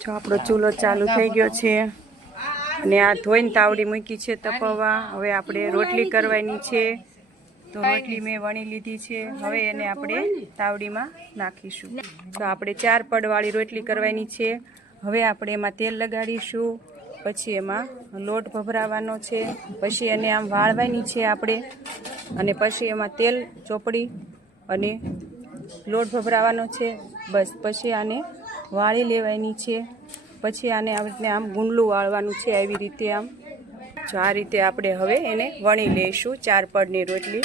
જો આપણો ચૂલો ચાલુ થઈ ગયો છે અને આ ધોઈને તાવડી મૂકી છે તપવા. હવે આપણે રોટલી કરવાની છે, તો રોટલી મેં વણી લીધી છે. હવે એને આપણે તાવડીમાં નાખીશું. તો આપણે 4 પડવાળી રોટલી કરવાની છે. હવે આપણે એમાં તેલ લગાડીશું, પછી એમાં લોટ ભભરાવાનો છે, પછી એને આમ વાળવાની છે આપણે, અને પછી એમાં તેલ ચોપડી અને લોટ ભભરાવાનો છે. બસ પછી આને વાળી લેવાની છે. પછી આને આવી રીતને આમ ગુંડલું વાળવાનું છે, આવી રીતે આમ. જો આ રીતે આપણે હવે એને વણી લઈશું 4 પડની રોટલી.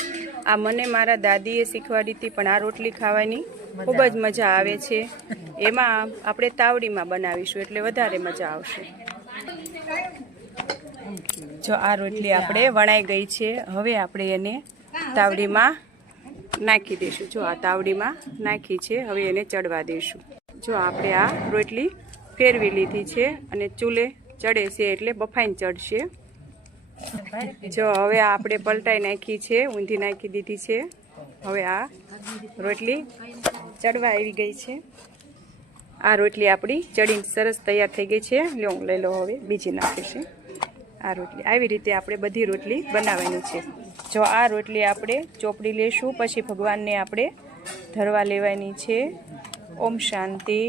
આ મને મારા દાદીએ શીખવાડી હતી, પણ આ રોટલી ખાવાની ખૂબ જ મજા આવે છે. એમાં આપણે તાવડીમાં બનાવીશું એટલે વધારે મજા આવશે. જો આ રોટલી આપણે વણાઈ ગઈ છે. હવે આપણે એને તાવડીમાં નાખી દઈશું. જો આ તાવડીમાં નાખી છે, હવે એને ચડવા દઈશું. જો આપણે આ રોટલી ફેરવી લીધી છે અને ચૂલે ચડે છે એટલે બફાઈને ચડશે. જો હવે આપણે પલટાઈ નાખી છે, ઊંધી નાખી દીધી છે. હવે આ રોટલી ચડવા આવી ગઈ છે. આ રોટલી આપણી ચડીને સરસ તૈયાર થઈ ગઈ છે. લઈ લો, હવે બીજી નાખીશું. આ રોટલી આવી રીતે આપણે બધી રોટલી બનાવવાની છે. જો આ રોટલી આપણે ચોપડી લેશું, પછી ભગવાનને આપણે ધરવા લેવાની છે. ઓમ શાંતિ.